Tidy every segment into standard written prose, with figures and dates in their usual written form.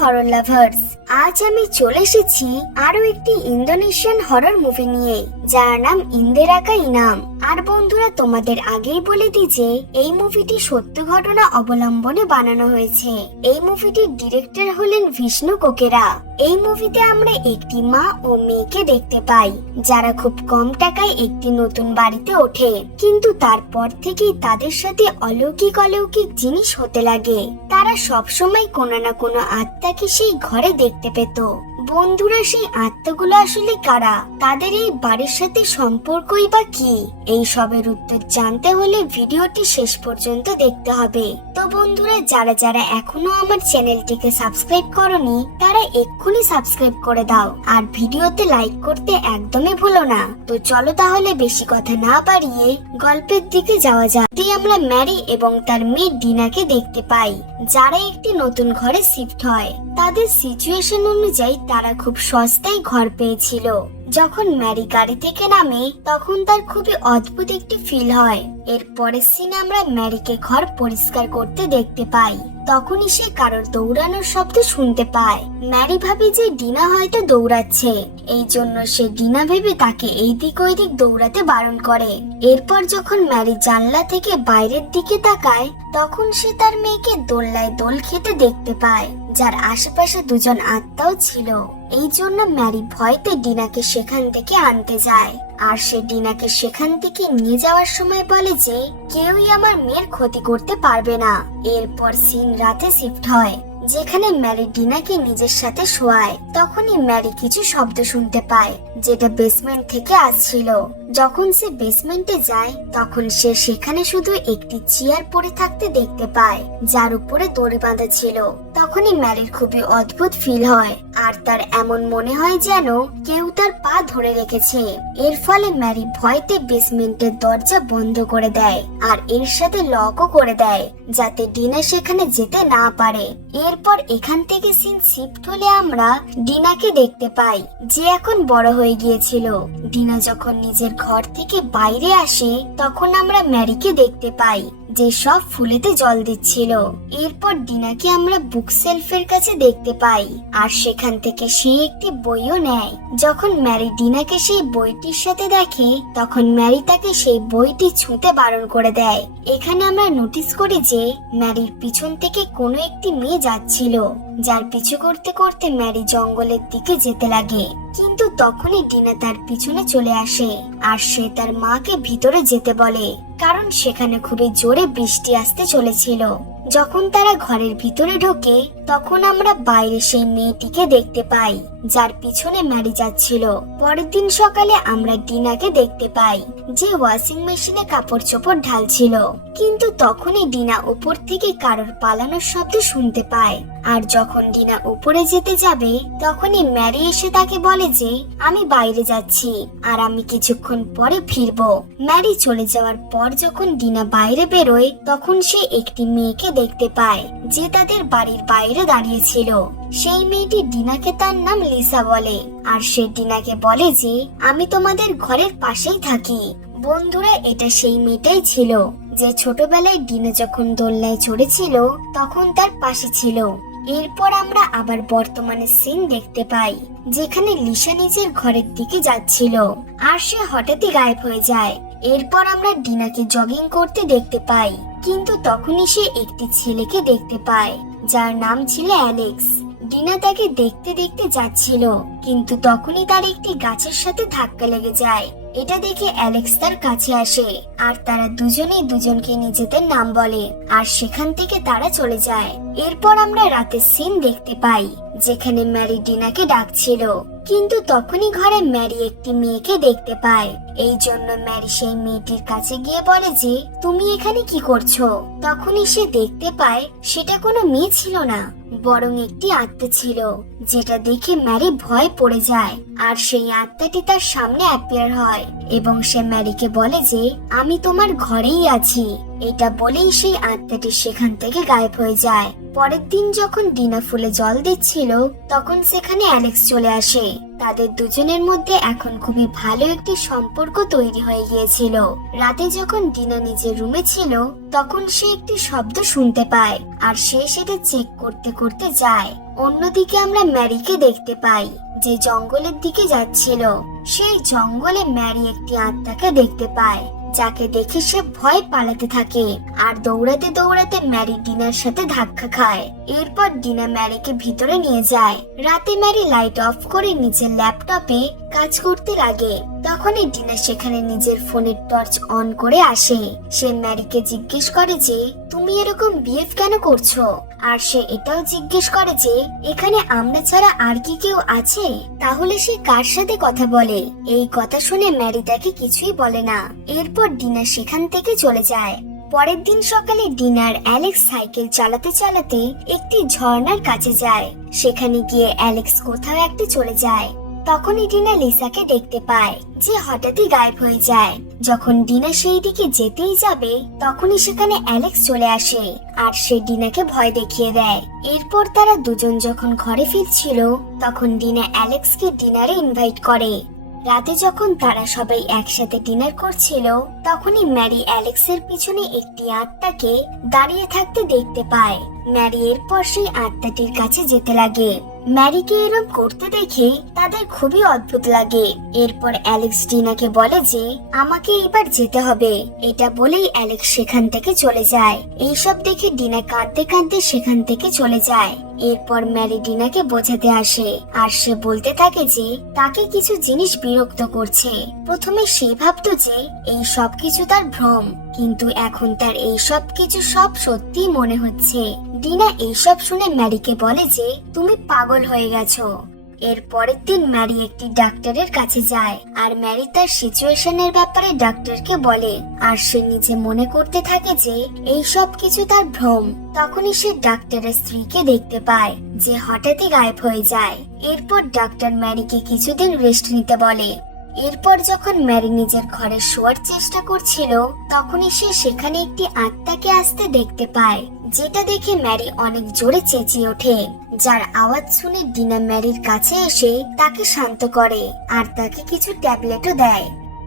Horror lovers, আজ আমি চলে এসেছি আরো একটি ইন্দোনেশিয়ান হরর মুভি নিয়ে, যার নাম ইন্দেরাকা ইনাম। আর বন্ধুরা, তোমাদের আগেই বলে দিই যে এই মুভিটি সত্য ঘটনা অবলম্বনে বানানো হয়েছে। এই মুভিটির ডিরেক্টর হলেন বিষ্ণু কোকেরা। এই মুভিতে আমরা একটি মা ও মেয়েকে দেখতে পাই, যারা খুব কম টাকায় একটি নতুন বাড়িতে ওঠে, কিন্তু তারপর থেকেই তাদের সাথে অলৌকিক জিনিস হতে লাগে। তারা সবসময় কোনো না কোনো আত্মাকে সেই ঘরে দেখতে পেত। বন্ধুরা, সেই আত্মাগুলো আসলে কারা? তাদের এই বাড়ির সাথে সম্পর্কই বা কি? এই সবের উত্তর জানতে হলে ভিডিওটি শেষ পর্যন্ত দেখতে হবে। তো বন্ধুরা, যারা এখনো আমার চ্যানেলটিকে সাবস্ক্রাইব করনি, তারা এক্ষুনি সাবস্ক্রাইব করে দাও, আর ভিডিওতে লাইক করতে একদমই ভুলো না। তো চলো তাহলে বেশি কথা না বাড়িয়ে গল্পের দিকে যাওয়া যাক। আমরা ম্যারি এবং তার মেয়ে ডিনাকে দেখতে পাই, যারা একটি নতুন ঘরে শিফট হয়। তাদের সিচুয়েশন অনুযায়ী তারা খুব সস্তায় ঘর পেয়েছিল। যখন ম্যারি গাড়ি থেকে নামে, তখন তার খুবই অদ্ভুত একটি ফিল হয়। এর পরের সিনে আমরা ম্যারিকে ঘর পরিষ্কার করতে দেখতে পাই। তখনই সে কারোর দৌড়ানোর শব্দ শুনতে পায়। ম্যারি ভাবে যে ডিনা হয়তো দৌড়াচ্ছে, এই জন্য সে ডিনা ভেবে তাকে এই দিক ওই দিক দৌড়াতে বারণ করে। এরপর যখন ম্যারি জানলা থেকে বাইরের দিকে তাকায়, তখন সে তার মেয়েকে দোলনায় দোল খেতে দেখতে পায়, যার আশেপাশে দুজন আত্মাও ছিল। এই জন্য ম্যারি ভয়তে ডিনাকে সেখান থেকে আনতে যায়। আর সে ডিনাকে সেখান থেকে নিয়ে যাওয়ার সময় বলে যে কেউই আমার মেয়ের ক্ষতি করতে পারবে না। এরপর সিন রাতে শিফট হয়, যেখানে ম্যারি ডিনাকে নিজের সাথে শোয়ায়। তখনই ম্যারি কিছু শব্দ শুনতে পায়, যেটা বেসমেন্ট থেকে আসছিল। যখন সে বেসমেন্টে যায়, তখন সে সেখানে শুধু একটি চেয়ার পড়ে থাকতে দেখতে পায়, যার উপরে দড়ি বাঁধা ছিল। তখনই ম্যারির খুবই অদ্ভুত ফিল হয়, আর তার এমন মনে হয় যেন কেউ তার পা ধরে রেখেছে। এর ফলে ম্যারি ভয়তে বেসমেন্টের দরজা বন্ধ করে দেয়, আর এর সাথে লকও করে দেয়, যাতে ডিনা সেখানে যেতে না পারে। এরপর এখান থেকে সিন শিফট হলে আমরা ডিনাকে দেখতে পাই, যে এখন বড় হয়ে গিয়েছিল। ডিনা যখন নিজের ঘর থেকে বাইরে আসে, তখন আমরা ম্যারিকে দেখতে পাই, যে সব ফুলেতে জল দিচ্ছিল। এরপর ডিনাকে আমরা বুক সেলফের কাছে দেখতে পাই, আর সেখান থেকে সে একটি বইও নেয়। যখন ম্যারি ডিনাকে সেই বইটির সাথে দেখে, তখন ম্যারি তাকে সেই বইটি ছুঁতে বারণ করে দেয়। এখানে আমরা নোটিস করি যে ম্যারির পিছন থেকে কোনো একটি মেয়ে যাচ্ছিল, যার পিছু করতে করতে ম্যারি জঙ্গলের দিকে যেতে লাগে। কিন্তু তখনই ডিনা তার পিছনে চলে আসে, আর সে তার মাকে ভিতরে যেতে বলে, কারণ সেখানে খুবই জোরে বৃষ্টি আসতে চলেছিল। যখন তারা ঘরের ভিতরে ঢোকে, তখন আমরা বাইরে সেই মেয়েটিকে দেখতে পাই, যার পিছনে ম্যারি যাচ্ছিল। পরের দিন সকালে আমরা ডিনাকে দেখতে পাই, যে ওয়াশিং মেশিনে কাপড় চোপড় ঢালছিল। কিন্তু তখনই ডিনা উপর থেকে কারোর পালানোর শব্দ শুনতে পায়। আর যখন ডিনা উপরে যেতে যাবে, তখনই ম্যারি এসে তাকে বলে যে আমি বাইরে যাচ্ছি, আর আমি কিছুক্ষণ পরে ফিরবো। ম্যারি চলে যাওয়ার পর যখন ডিনা বাইরে বেরোয়, তখন সে একটি মেয়েকে দেখতে পায়, যে তাদের বাড়ির বাইরে দাঁড়িয়েছিল। সেই মেয়েটি ডিনাকে তার নাম লিসা বলে, আর সে ডিনাকে বলে যে আমি তোমাদের ঘরের পাশেই থাকি। বন্ধুরা, এটা সেই মেয়েটাই ছিল যে ছোটবেলায় ডিনা যখন দোলনায় চড়েছিল, তখন তার পাশে ছিল। এরপর আমরা আবার বর্তমানে সিন দেখতে পাই, যেখানে লিসা নিজের ঘরের দিকে যাচ্ছিল, আর সে হঠাৎই গায়েব হয়ে যায়। এরপর আমরা ডিনাকে জগিং করতে দেখতে পাই, কিন্তু তখনই সে একটি ছেলেকে দেখতে পায়, যার নাম ছিল অ্যালেক্স। ডিনা তাকে দেখতে দেখতে যাচ্ছিল, কিন্তু তখনই তার একটি গাছের সাথে ধাক্কা লেগে যায়। এটা দেখে অ্যালেক্স তার কাছে আসে, আর তারা দুজনেই দুজনকে নিজেদের নাম বলে, আর সেখান থেকে তারা চলে যায়। এরপর আমরা রাতের সিন দেখতে পাই, যেখানে ম্যারি ডিনাকে ডাকছিল, কিন্তু তখনই ঘরে ম্যারি একটি মেয়েকে দেখতে পায়। এই জন্য ম্যারি সেই মেয়েটির কাছে গিয়ে বলে যে তুমি এখানে কি করছো? তখনই সে দেখতে পায় সেটা কোনো মেয়ে ছিল না, বরং একটি আত্মা ছিল, যেটা দেখে ম্যারি ভয় পড়ে যায়। আর সেই আত্মাটি তার সামনে অ্যাপিয়ার হয়, এবং সে ম্যারিকে বলে যে আমি তোমার ঘরেই আছি। এটা বলেই সেই আত্মাটি সেখান থেকে গায়েব হয়ে যায়। পরের দিন যখন ডিনা ফুলে জল দিচ্ছিল তখন সেখানে অ্যালেক্স চলে আসে। তাদের দুজনের মধ্যে এখন খুবই ভালো একটি সম্পর্ক তৈরি হয়ে গিয়েছিল। রাতে যখন ডিনা নিজের রুমে ছিল তখন সে একটি শব্দ শুনতে পায় আর সে সেটা চেক করতে করতে যায়। অন্যদিকে আমরা ম্যারিকে দেখতে পাই যে জঙ্গলের দিকে যাচ্ছিল। সেই জঙ্গলে ম্যারি একটি আত্মাকে দেখতে পায় যাকে দেখে সে ভয় পালাতে থাকে আর দৌড়াতে দৌড়াতে ম্যারি ডিনার সাথে ধাক্কা খায়। এরপর ডিনা ম্যারিকে ভিতরে নিয়ে যায়। রাতে ম্যারি লাইট অফ করে নিজের ল্যাপটপে কাজ করতে লাগে। তখনই ডিনা সেখানে নিজের ফোনের টর্চ অন করে আসে। সে ম্যারিকে জিজ্ঞেস করে যে তুমি এরকম বিহেভ কেন করছো, আর সে এটাও জিজ্ঞেস করে যে এখানে আমরা ছাড়া আর কি কেউ আছে, তাহলে সে কার সাথে কথা বলে। এই কথা শুনে ম্যারি তাকে কিছুই বলে না। এরপর ডিনা সেখান থেকে চলে যায়। পরের দিন সকালে ডিনার অ্যালেক্স সাইকেল চালাতে চালাতে একটি ঝর্ণার কাছে যায়। সেখানে গিয়ে অ্যালেক্স কোথাও একটা চলে যায়। তখনই ডিনা লিসাকে দেখতে পায় যে হঠাৎই গায়েব হয়ে যায়। যখন ডিনা সেই দিকে যেতেই যাবে তখনই সেখানে অ্যালেক্স চলে আসে আর সে ডিনাকে ভয় দেখিয়ে দেয়। এরপর তারা দুজন যখন ঘরে ফিরছিল তখন ডিনা অ্যালেক্সকে ডিনারে ইনভাইট করে। রাতে যখন তারা সবাই একসাথে ডিনার করছিল তখনই ম্যারি অ্যালেক্সের পিছনে একটি আত্মাকে দাঁড়িয়ে থাকতে দেখতে পায়। ম্যারি এরপর সেই আত্মাটির কাছে যেতে লাগে। ম্যারিকে এরম করতে দেখে তাদের খুবই অদ্ভুত লাগে। এরপর অ্যালেক্স ডিনাকে বলে যে আমাকে এবার যেতে হবে। এটা বলেই অ্যালেক্স সেখান থেকে চলে যায়। এইসব দেখে ডিনা কাঁদতে কাঁদতে সেখান থেকে চলে যায়। এরপর ম্যারি ডিনাকে বোঝাতে আসে আর সে বলতে থাকে যে তাকে কিছু জিনিস বিরক্ত করছে। প্রথমে সে ভাবতো যে এই সব কিছু তার ভ্রম, কিন্তু এখন তার এই সব কিছু সব সত্যি মনে হচ্ছে। ডিনা এইসব শুনে ম্যারিকে বলে যে তুমি পাগল হয়ে গেছো। এর পরের দিন ম্যারি একটি ডাক্তারের কাছে যায় আর ম্যারি তার সিচুয়েশনের ব্যাপারে ডাক্তারকে বলে আর সে নিজে মনে করতে থাকে যে এই সব কিছু তার ভ্রম। তখনই সে ডাক্তারের স্ত্রীকে দেখতে পায় যে হঠাৎই গায়েব হয়ে যায়। এরপর ডাক্তার ম্যারিকে কিছুদিন রেস্ট নিতে বলে। এরপর যখন ম্যারি নিজের ঘরে শোয়ার চেষ্টা করছিল তখনই সে সেখানে একটি আত্মাকে আসতে দেখতে পায়, যেটা দেখে ম্যারি অনেক জোরে চেঁচিয়ে ওঠে। যার আওয়াজ শুনে ডিনা ম্যারির কাছে এসে তাকে শান্ত করে আর তাকে কিছু ট্যাবলেটও দেয়।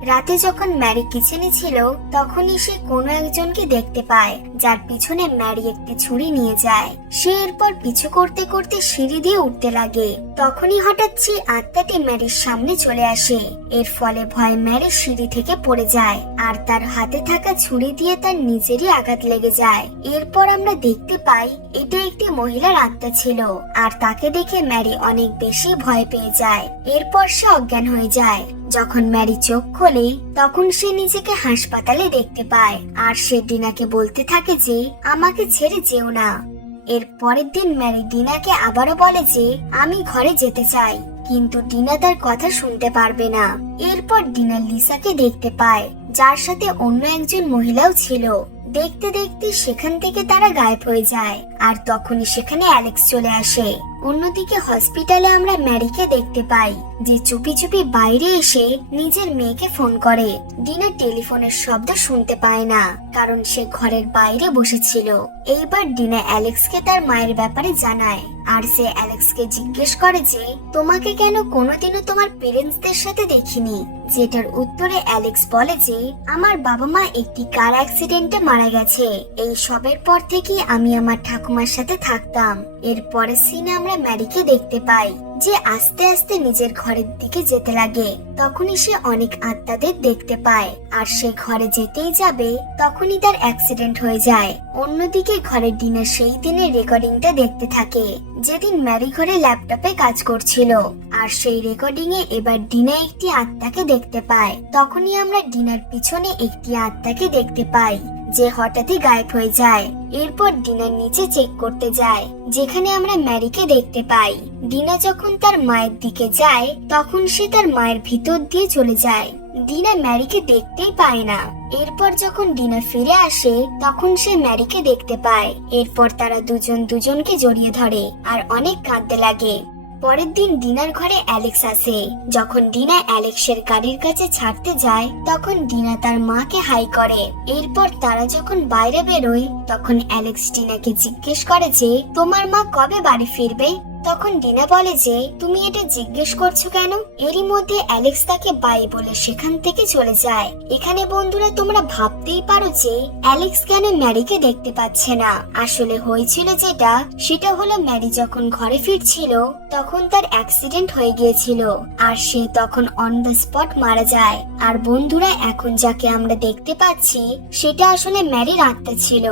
রাতে যখন ম্যারি কিচেনে ছিল তখনই সে কোনো একজনকে দেখতে পায় যার পিছনে ম্যারি একটি ছুরি নিয়ে যায়। সে এরপর পিছু করতে করতে সিঁড়ি দিয়ে উঠতে লাগে। তখনই হঠাৎ সেই আত্মাটি ম্যারির সামনে চলে আসে। এর ফলে ভয়ে ম্যারি সিঁড়ি থেকে পড়ে যায় আর তার হাতে থাকা ছুরি দিয়ে তার নিজেরই আঘাত লেগে যায়। এরপর আমরা দেখতে পাই এটা একটি মহিলার আত্মা ছিল আর তাকে দেখে ম্যারি অনেক বেশি ভয় পেয়ে যায়। এরপর সে অজ্ঞান হয়ে যায়। যখন ম্যারি চোখ খোলে তখন সে নিজেকে হাসপাতালে দেখতে পায় আর সে ডিনাকে বলতে থাকে যে আমাকে ছেড়ে যেও না। এর পরের দিন ম্যারি ডিনাকে আবারও বলে যে আমি ঘরে যেতে চাই, কিন্তু ডিনা তার কথা শুনতে পারবে না। এরপর ডিনা লিসাকে দেখতে পায় যার সাথে অন্য একজন মহিলাও ছিল। দেখতে দেখতে সেখান থেকে তারা গায়েব হয়ে যায় আর তখনই সেখানে অ্যালেক্স চলে আসে। অন্যদিকে হসপিটালে আমরা ম্যারিকে দেখতে পাই যে চুপি চুপি বাইরে এসে নিজের মেয়েকে ফোন করে। ডিনা টেলিফোনের শব্দ শুনতে পায় না কারণ সে ঘরের বাইরে বসেছিল। এইবার ডিনা অ্যালেক্সকে তার মায়ের ব্যাপারে জানায় আর সে অ্যালেক্সকে জিজ্ঞেস করে যে তোমাকে কেন কোনোদিনও তোমার পেরেন্টসদের সাথে দেখিনি, যেটার উত্তরে অ্যালেক্স বলে যে আমার বাবা মা একটি কার অ্যাক্সিডেন্টে মারা গেছে। এই সবের পর থেকে আমি আমার ঠাকুমার সাথে থাকতাম। এরপরে সিনে আমরা ম্যারিকে দেখতে পাই যে আস্তে আস্তে নিজের ঘরের দিকে যেতে লাগে। তখনই সে অনেক আত্মাদের দেখতে পায় আর সে ঘরে যেতেই যাবে তখনই তার অ্যাক্সিডেন্ট হয়ে যায়। অন্যদিকে ঘরের ডিনার সেই দিনের রেকর্ডিংটা দেখতে থাকে যেদিন ম্যারি ঘরে ল্যাপটপে কাজ করছিল আর সেই রেকর্ডিং এ এবার ডিনা একটি আত্মাকে দেখতে পায়। তখনই আমরা ডিনার পিছনে একটি আত্মাকে দেখতে পাই যে হঠাৎই গায়েব হয়ে যায়। এরপর ডিনার নিচে চেক করতে যায় যেখানে আমরা ম্যারিকে দেখতে পাই। ডিনা যখন তার মায়ের দিকে যায় তখন সে তার মায়ের ভিতর দিয়ে চলে যায়। ডিনা ম্যারিকে দেখতেই পায় না। এরপর যখন ডিনা ফিরে আসে তখন সে ম্যারিকে দেখতে পায়। এরপর তারা দুজন দুজনকে জড়িয়ে ধরে আর অনেক কাঁদতে লাগে। পরের দিন ডিনার ঘরে অ্যালেক্স আসে। যখন ডিনা অ্যালেক্সের গাড়ির কাছে ছাড়তে যায় তখন ডিনা তার মাকে হাই করে। এরপর তারা যখন বাইরে বেরোয় তখন অ্যালেক্স ডিনাকে জিজ্ঞেস করে যে তোমার মা কবে বাড়ি ফিরবে। তখন ডিনা বলে যে তুমি এটা জিজ্ঞেস করছো কেন। এরই মধ্যে অ্যালেক্স তাকে বাই বলে সেখান থেকে চলে যায়। এখানে বন্ধুরা তোমরা ভাবতেই পারো যে অ্যালেক্স কেন ম্যারিকে দেখতে পাচ্ছে না। আসলে হয়েছিল যেটা সেটা হলো ম্যারি যখন ঘরে ফিরছিল তখন তার অ্যাক্সিডেন্ট হয়ে গিয়েছিল আর সে তখন অন দ্য স্পট মারা যায়। আর বন্ধুরা এখন যাকে আমরা দেখতে পাচ্ছি সেটা আসলে ম্যারির আত্মা ছিল,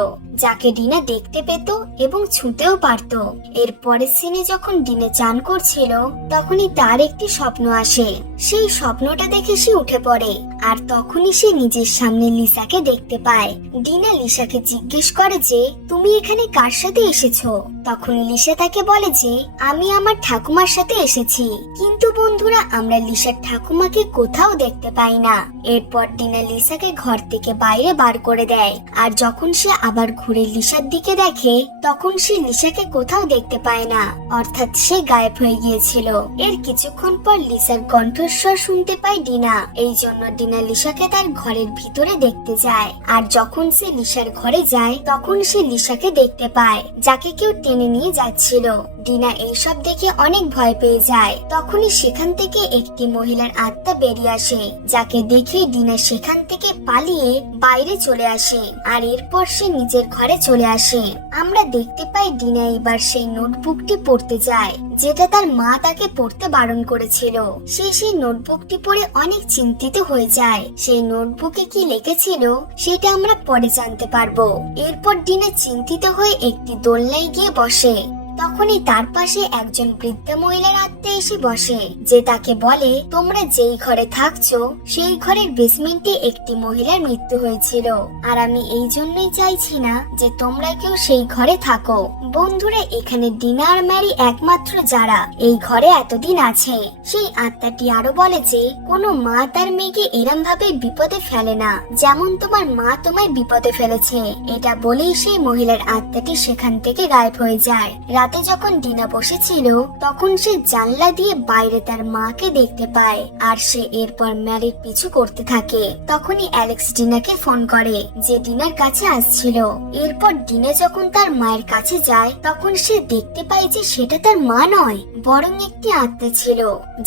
যাকে ডিনা দেখতে পেত এবং ছুঁতেও পারত। এর পরের সিনে যখন ডিনা চান করছিল তখনই তার একটি স্বপ্ন আসে। সেই স্বপ্নটা দেখে সে উঠে পড়ে আর তখনই সে নিজের সামনে লিসাকে দেখতে পায়। ডিনা লিসাকে জিজ্ঞেস করে যে তুমি এখানে কার সাথে এসেছো। তখন লিসা তাকে বলে যে আমি আমার ঠাকুমার সাথে এসেছি। কিন্তু বন্ধুরা আমরা লিসার ঠাকুমাকে কোথাও দেখতে পাই না। এরপর ডিনা লিসাকে ঘর থেকে বাইরে বার করে দেয় আর যখন সে আবার ঘুরে লিসার দিকে দেখে তখন সে লিসাকে কোথাও দেখতে পায় না, অর্থাৎ সে গায়েব হয়ে গিয়েছিল। এর কিছুক্ষণ পর লিসার কণ্ঠস্বর শুনতে পায় ডিনা। এই জন্য ডিনা লিসাকে তার ঘরের ভিতরে দেখতে যায় আর যখন সে লিসার ঘরে যায় তখন সে লিসাকে দেখতে পায় যাকে কেউ টেনে নিয়ে যাচ্ছিল। ডিনা এইসব দেখে অনেক ভয় পেয়ে যায়। তখনই সেখান থেকে একটি মহিলার আত্মা বেরিয়ে আসে, যাকে দেখে ডিনা সেখান থেকে পালিয়ে বাইরে চলে আসে আর এরপর সে নিজের ঘরে চলে আসে। আমরা দেখতে পাই ডিনা এবার সেই নোটবুকটি পড়তে যায় যেটা তার মা তাকে পড়তে বারণ করেছিল। সে সেই নোটবুকটি পড়ে অনেক চিন্তিত হয়ে যায়। সেই নোটবুকে কি লিখেছিল সেটা আমরা পরে জানতে পারবো। এরপর ডিনা চিন্তিত হয়ে একটি দোলনায় গিয়ে বসে। তখনই তার পাশে একজন বৃদ্ধা মহিলার আত্মা এসে বসে, যে তাকে বলে তোমরা যেই ঘরে থাকছো সেই ঘরের বেসমেন্টে একটি মহিলার মৃত্যু হয়েছিল আর আমি এই জন্যই চাইছি না যে তোমরা কেউ সেই ঘরে থাকো। বন্ধুরা এখানে ডিনা আর ম্যারি একমাত্র যারা এই ঘরে এতদিন আছে। সেই আত্মাটি আরো বলে যে কোনো মা তার মেয়েকে এরম ভাবে বিপদে ফেলে না যেমন তোমার মা তোমায় বিপদে ফেলেছে। এটা বলেই সেই মহিলার আত্মাটি সেখান থেকে গায়েব হয়ে যায়। রাতে যখন ডিনা বসেছিল তখন সে জানলা দিয়ে বাইরে তার মাকে দেখতে পায় আর সে এরপর ম্যারির পিছু করতে থাকে। তখনই অ্যালেক্স ডিনাকে ফোন করে যে ডিনার কাছে আসছিল। এরপর ডিনা যখন তার মায়ের কাছে যায় তখন সে দেখতে পায় যে সেটা তার মা নয় বরং একটি আত্মা ছিল,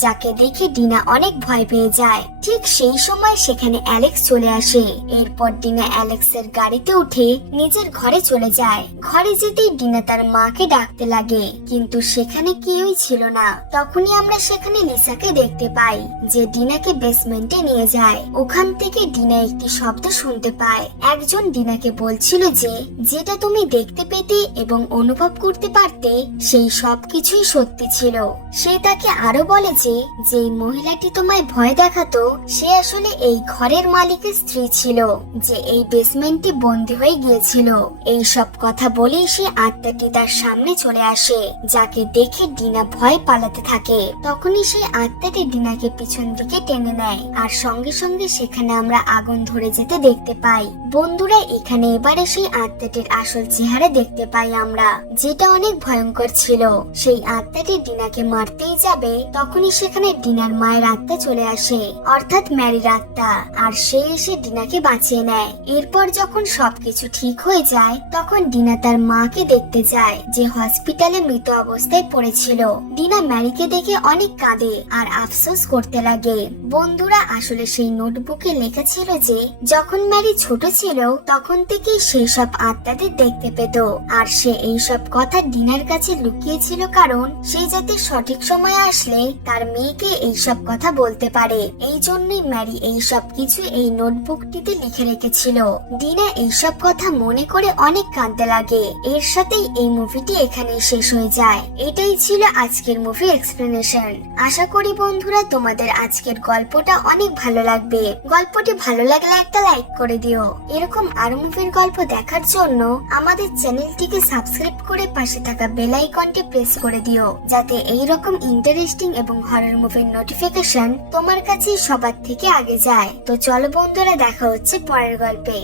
যাকে দেখে ডিনা অনেক ভয় পেয়ে যায়। ঠিক সেই সময় সেখানে অ্যালেক্স চলে আসে। এরপর ডিনা অ্যালেক্সের গাড়িতে উঠে নিজের ঘরে চলে যায়। ঘরে যেতেই ডিনা তার মাকে ডাকতে লাগে কিন্তু সেখানে কেউই ছিল না। তখনই আমরা সেখানে লিসাকে দেখতে পাই যে ডিনাকে বেসমেন্টে নিয়ে যায়। ওখান থেকে ডিনা একটি শব্দ শুনতে পায়। একজন ডিনাকে বলছিল যে যেটা তুমি দেখতে পেতে এবং অনুভব করতে পারতে সেই সবকিছুই সত্যি ছিল। সে তাকে আরো বলে যে যেই মহিলাটি তোমায় ভয় দেখাতো সে আসলে এই ঘরের মালিকের স্ত্রী ছিল, যে এই বেসমেন্টে বন্দী হয়ে গিয়েছিল। এই সব কথা বলেই সে আত্মাটি তার সামনে চলে আসে, যাকে দেখে ডিনা ভয় পালাতে থাকে। তখনই সেই আত্মাটি ডিনাকে পিছন দিকে টেনে নেয় আর সঙ্গে সঙ্গে সেখানে আমরা আগুন ধরে যেতে দেখতে পাই। বন্ধুরা এখানে এবারে সেই আত্মাটির আসল চেহারা দেখতে পাই আমরা, যেটা অনেক ভয়ঙ্কর ছিল। সেই আত্মাটি ডিনাকে মারতেই যাবে তখনই সেখানে ডিনার মায়ের আত্মা চলে আসে, অর্থাৎ ম্যারির আত্মা, আর সে এসে ডিনাকে বাঁচিয়ে নেয়। এরপর যখন সবকিছু ঠিক হয়ে যায় তখন ডিনা তার মাকে দেখতে যায় যে হসপিটালে মৃত অবস্থায় পড়েছিল। ডিনা ম্যারিকে দেখে অনেক কাঁদে আর আফসোস করতে লাগে। বন্ধুরা আসলে সেই নোটবুকে লেখা ছিল যে যখন ম্যারি ছোট ছিল তখন থেকেই সেই সব আত্মাদের দেখতে পেত আর সে এই সব কথা ডিনার কাছে লুকিয়েছিল কারণ সে যাতে সঠিক সময় আসলে তার মেয়েকে এই সব কথা বলতে পারে। এই জন্যই ম্যারি এই সব কিছু এই নোটবুকটিতে লিখে রেখেছিল। ডিনা এই সব কথা মনে করে অনেক কাঁদতে লাগে। এর সাথেই এই মুভিটি এখানে শেষ হয়ে যায়। এটাই ছিল আজকের মুভি এক্সপ্লেনেশন। আশা করি বন্ধুরা তোমাদের আজকের গল্পটা অনেক ভালো লাগবে। গল্পটি ভালো লাগলে একটা লাইক করে দিও। এরকম আরো মুভির গল্প দেখার জন্য আমাদের চ্যানেলটিকে সাবস্ক্রাইব করে পাশে থাকা বেল আইকনটি প্রেস করে দিও, যাতে এইরকম ইন্টারেস্টিং এবং হরর মুভির নোটিফিকেশন তোমার কাছে সবার থেকে আগে যায়। তো চলো বন্ধুরা দেখা হচ্ছে পরের গল্পে।